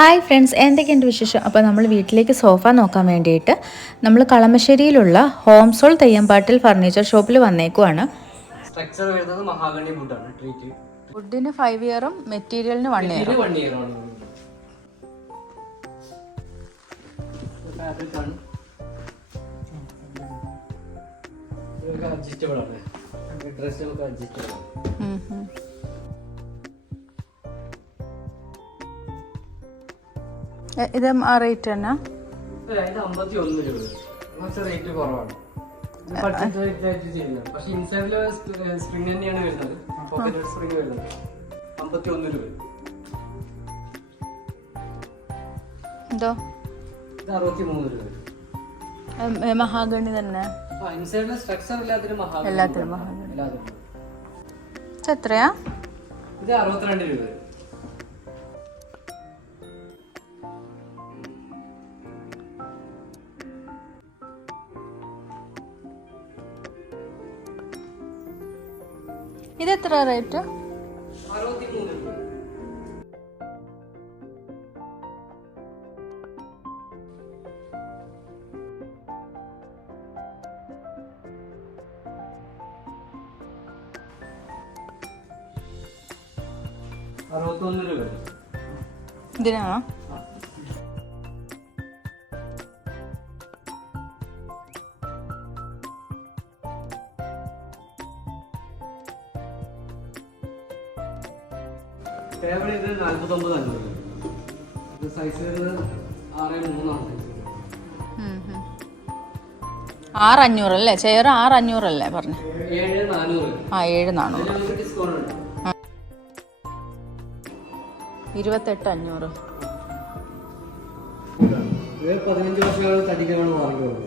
Hi friends എന്തൊക്കെയുണ്ട് വിശേഷം? അപ്പോൾ നമ്മൾ വീട്ടിലേക്ക് സോഫ നോക്കാൻ വേണ്ടിയിട്ട് നമ്മൾ കളമശ്ശേരിയിലുള്ള ഹോം സോൾ തെയ്യമ്പാട്ടിൽ ഫർണിച്ചർ ഷോപ്പിൽ വന്നേക്കുവാണ്. സ്ട്രക്ചർ വരുന്നത് മഹാഗണി വുഡാണ് ട്രീറ്റ് വുഡിന് ഫൈവ് ഇയറും മെറ്റീരിയലിന് വൺ ഇയർ ആണ് ഉം. അഡ്ജസ്റ്റബിൾ ആണ്. അഡ്ജസ്റ്റബിൾ ആണ്. വരുന്നത്. ആ റേറ്റ് രൂപ എന്തോ? ഇത് മഹാഗണി തന്നെ. എല്ലാത്തിനും മഹാഗണി ഇത് എത്രയാ? ഇത് അറുപത്തിരണ്ട് രൂപ ഇത് എത്ര റേറ്റ് ഇതിനാണോ? ടേബിൾ ഇത് നാല്പത്തൊമ്പത് അഞ്ഞൂറ്. ഇത് സൈസ് വരുന്നത് ആറ് മൂന്നാണ്. സൈസ് ആറ് അഞ്ഞൂറ് അല്ലേ ചെയർ ആറ് അഞ്ഞൂറ് അല്ലേ പറഞ്ഞു നാനൂറ്. ആ ഏഴ് ഉണ്ട്. ഇരുപത്തെട്ട് അഞ്ഞൂറ്. പതിനഞ്ച് വർഷങ്ങൾ തടിക്കാണ് വാങ്ങിക്കുന്നത്.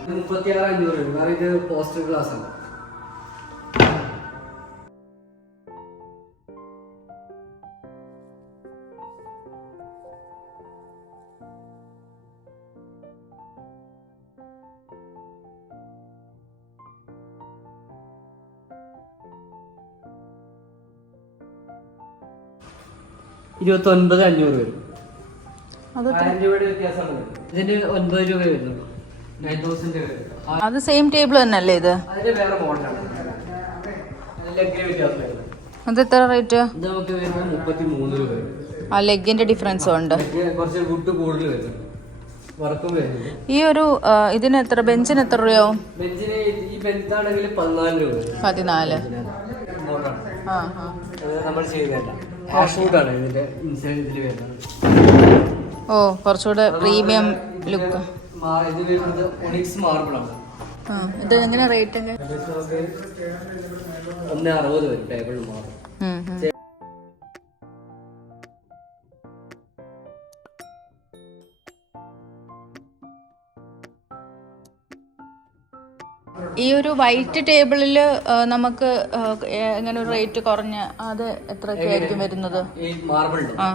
ഇത് മുപ്പത്തിയാറ് അഞ്ഞൂറ്. ഇത് പോസ്റ്റർ ഗ്ലാസ് ആണ്. ഇരുപത്തി ഒൻപത് അഞ്ഞൂറ് വരും. ആയിരം രൂപയുടെ വ്യത്യാസമാണ് ഇതിന് ഒൻപത് രൂപ വരുന്നുള്ളൂ നയൻ തൗസൻഡ് വരും അത് സെയിം ടേബിൾ തന്നെയല്ലേ ഇത്? അതിന് വേറെ മോഡലാണ് ലെഗിന് വ്യത്യാസം വരുന്നത് അത് എത്ര റേറ്റ് ഇത് നമുക്ക് വരുന്നത് മുപ്പത്തി മൂന്ന് രൂപ വരും. ആ ലെഗിന്റെ ഡിഫറൻസും ഉണ്ട്. ലെഗ് കുറച്ച് വുഡ് കൂടുതൽ വരുന്നുണ്ട് വർക്കും വരുന്നുണ്ട്. ഈ ഒരു ആ, ഇതിന് എത്ര ബെഞ്ചിന് എത്ര രൂപയാവും? ബെഞ്ചിന് ഈ ബെഞ്ചാണെങ്കിൽ പതിനാല് രൂപ വരും. പതിനാല്. മോഡലാണ് ആ ആ. അത് നമ്മൾ ഓ കുറച്ചുകൂടെ പ്രീമിയം ലുക്ക് ഇത് എങ്ങനെ റേറ്റ് ഒക്കെ? ഒന്ന് അറുപത് വരും ടേബിൾ മാർബിൾ ഈ ഒരു വൈറ്റ് ടേബിളിൽ നമുക്ക് എങ്ങനെ ഒരു റേറ്റ് കുറഞ്ഞ അത് എത്രയൊക്കെ ആയിരിക്കും വരുന്നത്? ആ.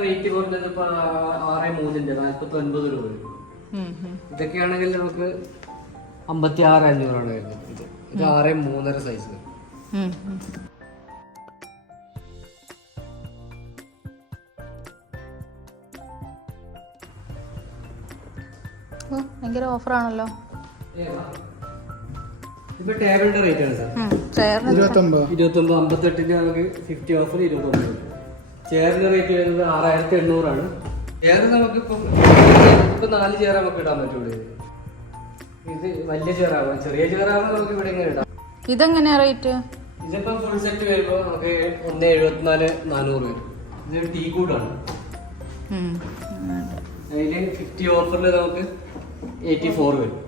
റേറ്റ് കുറഞ്ഞത് ഇപ്പൊ ആറ് മൂന്നിന്റെ നാല്പത്തി ഒൻപത് രൂപ. ഇതൊക്കെയാണെങ്കിൽ നമുക്ക് അമ്പത്തി ആറ് അഞ്ഞൂറാണ് വരുന്നത്. ഇത് ഇത് ആറ് മൂന്നര സൈസ്. ഭയങ്കര ഓഫറാണല്ലോ ഇപ്പൊ ടേബിളിന്റെ റേറ്റ് ആണ് സാർ. ചെയറിന് ഇരുപത്തി ഒമ്പത് അമ്പത്തെട്ടിന് നമുക്ക് ഫിഫ്റ്റി ഓഫർ ചെയറിന്റെ റേറ്റ് വരുന്നത് ആറായിരത്തി എണ്ണൂറാണ്. ചെയർ നമുക്ക് ഇപ്പം ഇപ്പൊ നാല് ചെയർ നമുക്ക് ഇടാൻ പറ്റുള്ളൂ ഇത്. വലിയ ചെയർ ആവാം. ചെറിയ ചെയർ ആവുമ്പോൾ നമുക്ക് ഇവിടെ ഇങ്ങനെ ഇടാം. ഇതെങ്ങനെയാ റേറ്റ് ഇതിപ്പം ഫുൾ സെറ്റ് വരുമ്പോൾ നമുക്ക് ഒന്ന് എഴുപത്തിനാല് നാനൂറ് വരും. ഇതൊരു ടീ കൂടാണ് അതിൽ ഫിഫ്റ്റി ഓഫറിൽ നമുക്ക് എയ്റ്റി ഫോർ വരും.